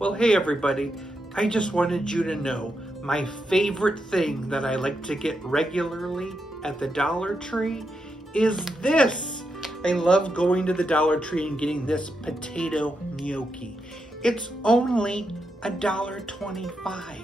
Well, hey everybody, I just wanted you to know my favorite thing that I like to get regularly at the Dollar Tree is this. I love going to the Dollar Tree and getting this potato gnocchi. It's only $1.25.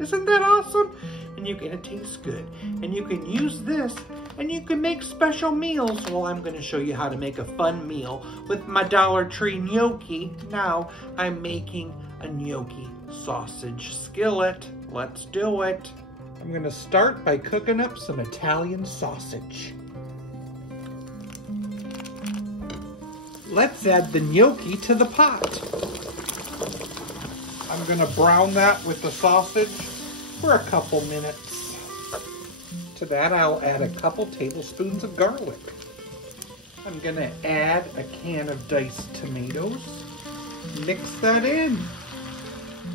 Isn't that awesome? And it tastes good. And you can use this and you can make special meals. Well, I'm gonna show you how to make a fun meal with my Dollar Tree gnocchi. Now I'm making a gnocchi sausage skillet. Let's do it. I'm gonna start by cooking up some Italian sausage. Let's add the gnocchi to the pot. I'm gonna brown that with the sausage for a couple minutes. To that, I'll add a couple tablespoons of garlic. I'm gonna add a can of diced tomatoes. Mix that in.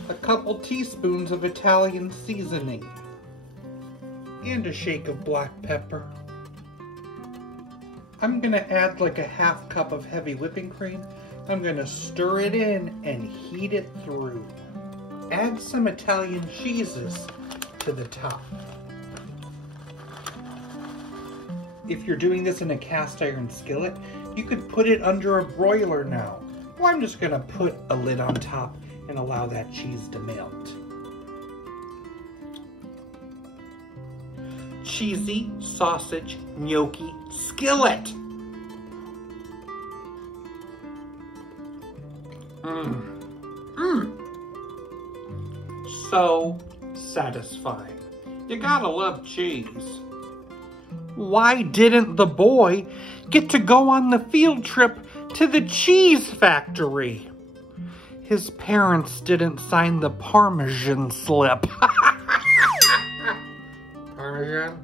A couple teaspoons of Italian seasoning. And a shake of black pepper. I'm gonna add like a half cup of heavy whipping cream. I'm gonna stir it in and heat it through. Add some Italian cheeses to the top. If you're doing this in a cast iron skillet, you could put it under a broiler now. Well, I'm just gonna put a lid on top and allow that cheese to melt. Cheesy sausage gnocchi skillet. So satisfying. You gotta love cheese. Why didn't the boy get to go on the field trip to the cheese factory? His parents didn't sign the Parmesan slip. Parmesan?